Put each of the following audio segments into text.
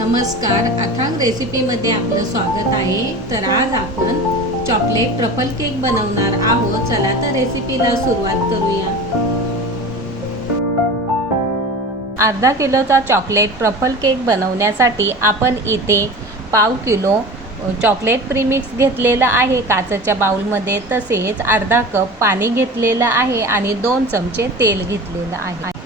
नमस्कार, अथांग रेसिपीमध्ये आपलं स्वागत आहे. तर आज आपण चॉकलेट ट्रफल केक बनवणार आहोत. चला तर रेसिपीला सुरुवात करूया. अर्धा किलोचा चॉकलेट ट्रफल केक बनवण्यासाठी आपण इथे पाव किलो चॉकलेट प्रीमिक्स घेतलेलं आहे काचेच्या बाउलमध्ये. तसेच अर्धा कप पाणी घेतलेलं आहे आणि 2 चमचे तेल घेतलेलं आहे.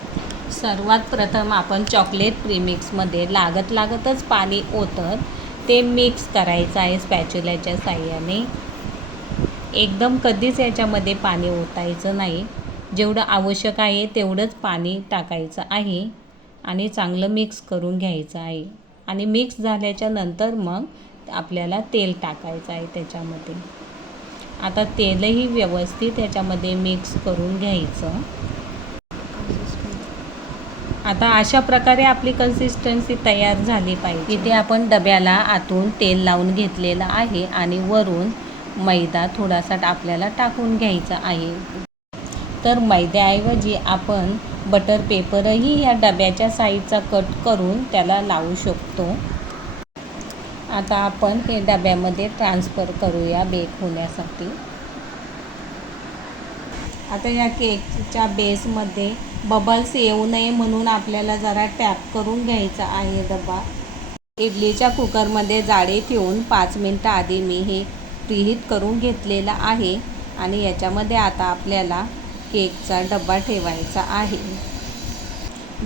सर्वात प्रथम आपण चॉकलेट प्रीमिक्समध्ये लागतच पाणी ओतत ते मिक्स करायचं आहे स्पॅच्युलाच्या साहाय्याने. एकदम कधीच याच्यामध्ये पाणी ओतायचं नाही. जेवढं आवश्यक आहे तेवढंच पाणी टाकायचं आहे आणि चांगलं मिक्स करून घ्यायचं आहे. आणि मिक्स झाल्याच्या नंतर मग आपल्याला तेल टाकायचं आहे त्याच्यामध्ये. आता तेलही व्यवस्थित याच्यामध्ये मिक्स करून घ्यायचं. आता अशा प्रकारे आपली कन्सिस्टन्सी तयार झाली पाहिजे. इथे आपण डब्याला आतून तेल लावून घेतलेलं आहे आणि वरून मैदा थोडासा आपल्याला टाकून घ्यायचा आहे. तर मैद्याऐवजी आपण बटर पेपरही या डब्याच्या साईडचा कट करून त्याला लावू शकतो. आता आपण हे डब्यामध्ये ट्रान्सफर करूया बेक होण्यासाठी. आता या केकच्या बेसमध्ये बबल्स येऊ नये म्हणून आपल्याला जरा टॅप करून घ्यायचा आहे डबा. इडलीच्या कुकरमध्ये जाळी ठेवून 5 मिनटं आधी मी हे प्रीहीट करून घेतलेलं आहे आणि याच्यामध्ये आता आपल्याला केकचा डबा ठेवायचा आहे.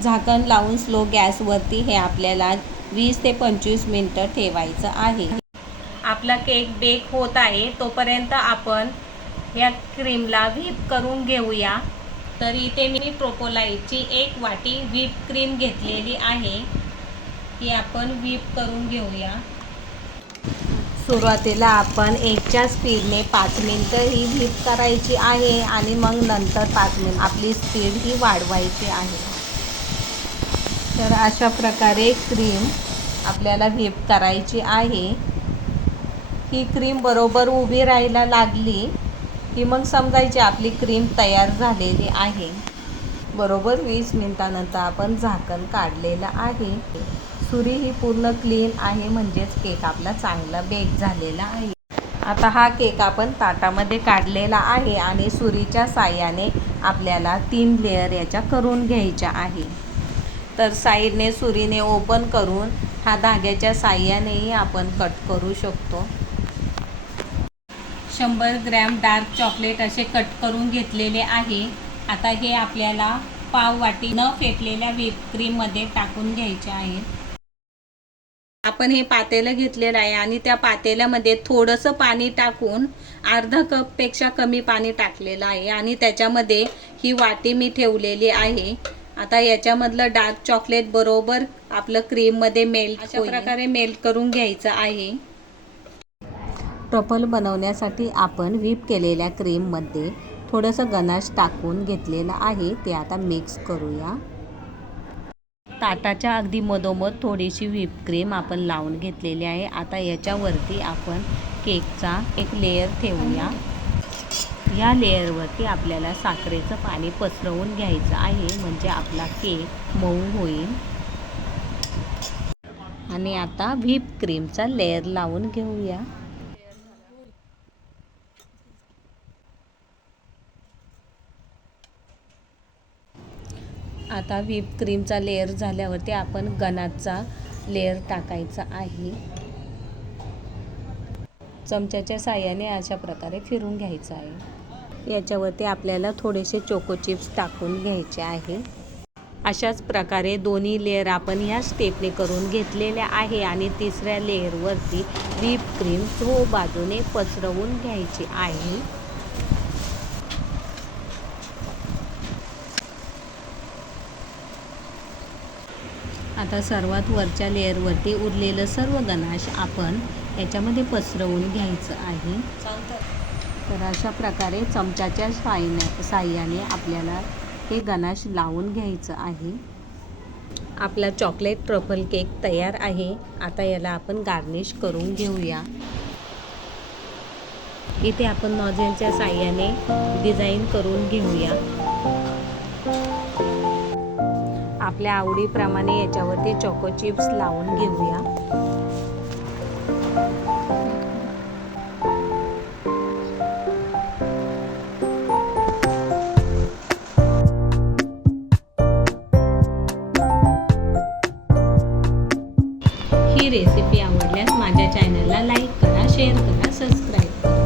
झाकण लावून स्लो गॅसवरती हे आपल्याला 20 ते 25 मिनटं ठेवायचं आहे. आपला केक बेक होत आहे तोपर्यंत आपण या क्रीमला व्हीप करून घेऊया. तर इथे मी ट्रोपोलाइटची 1 वाटी व्हीप क्रीम घेतलेली आहे. ही आपण व्हीप करून घेऊया. सुरुवातीला आपण 1च्या स्पीडने 5 मिनटं ही व्हीप करायची आहे आणि मग नंतर 5 मिनिट आपली स्पीड ही वाढवायची आहे. तर अशा प्रकारे क्रीम आपल्याला व्हीप करायची आहे. ही क्रीम बरोबर उभी राहायला लागली की मग समजायची आपली क्रीम तयार झालेली आहे. बरोबर 20 मिनिटानंतर आपण झाकण काढलेलं आहे. सुरी ही पूर्ण क्लीन आहे, म्हणजेच केक आपला चांगला बेक झालेला आहे. आता हा केक आपण ताटामध्ये काढलेला आहे आणि सुरीच्या साहाय्याने आपल्याला 3 लेअर याच्या करून घ्यायच्या आहे. तर साईडने सुरीने ओपन करून हा धाग्याच्या साहाय्यानेही आपण कट करू शकतो. 100 ग्रॅम डार्क चॉकलेट असे कट करून घेतलेले आहे. आता हे आपल्याला पाव वाटी न फेटलेल्या व्हीप क्रीममध्ये टाकून घ्यायचे आहे. आपण हे पातेलं घेतलेलं आहे आणि त्या पातेल्यामध्ये थोडंसं पाणी टाकून अर्धा कपपेक्षा कमी पाणी टाकलेलं आहे आणि त्याच्यामध्ये ही वाटी मी ठेवलेली आहे. आता याच्यामधलं डार्क चॉकलेट बरोबर आपलं क्रीममध्ये मेल्ट अशा प्रकारे मेल्ट करून घ्यायचं आहे. ट्रफल बनवण्यासाठी आपण व्हीप केलेल्या क्रीममध्ये थोडंसं गनाश टाकून घेतलेलं आहे. ते आता मिक्स करूया. ताटाच्या अगदी मधोमध थोडीशी व्हीप क्रीम आपण लावून घेतलेली आहे. आता याच्यावरती आपण केकचा एक लेयर ठेवूया. या लेयरवरती आपल्याला साखरेचं पाणी पसरवून घ्यायचं आहे, म्हणजे आपला केक मऊ होईल. आणि आता व्हीप क्रीमचा लेयर लावून घेऊया. आता व्हीप क्रीमचा लेयर झाल्यावरती आपण गनाचा लेयर टाकायचा आहे. चमच्याच्या साहाय्याने अशा प्रकारे फिरून घ्यायचं आहे. याच्यावरती आपल्याला थोडेसे चोको चिप्स टाकून घ्यायचे आहे. अशाच प्रकारे दोन्ही लेयर आपण ह्या स्टेपने करून घेतलेल्या आहे आणि तिसऱ्या लेयरवरती व्हीप क्रीम बाजूने पसरवून घ्यायची आहे. आता सर्वात वरच्या लेयरवरती उरलेलं सर्व गनाश आपण याच्यामध्ये पसरवून घ्यायचं आहे. तर अशा प्रकारे चमच्याच्या साहाय्याने आपल्याला हे गनाश लावून घ्यायचं आहे. आपला चॉकलेट ट्रफल केक तयार आहे. आता याला आपण गार्निश करून घेऊया. इथे आपण नॉझलच्या साहाय्याने डिझाईन करून घेऊया. आपल्या आवडीप्रमाणे याच्यावरती चोको चिप्स लावून घेऊया. ही रेसिपी आवडल्यास माझ्या चॅनलला लाईक करा, शेअर करा, सबस्क्राईब करा.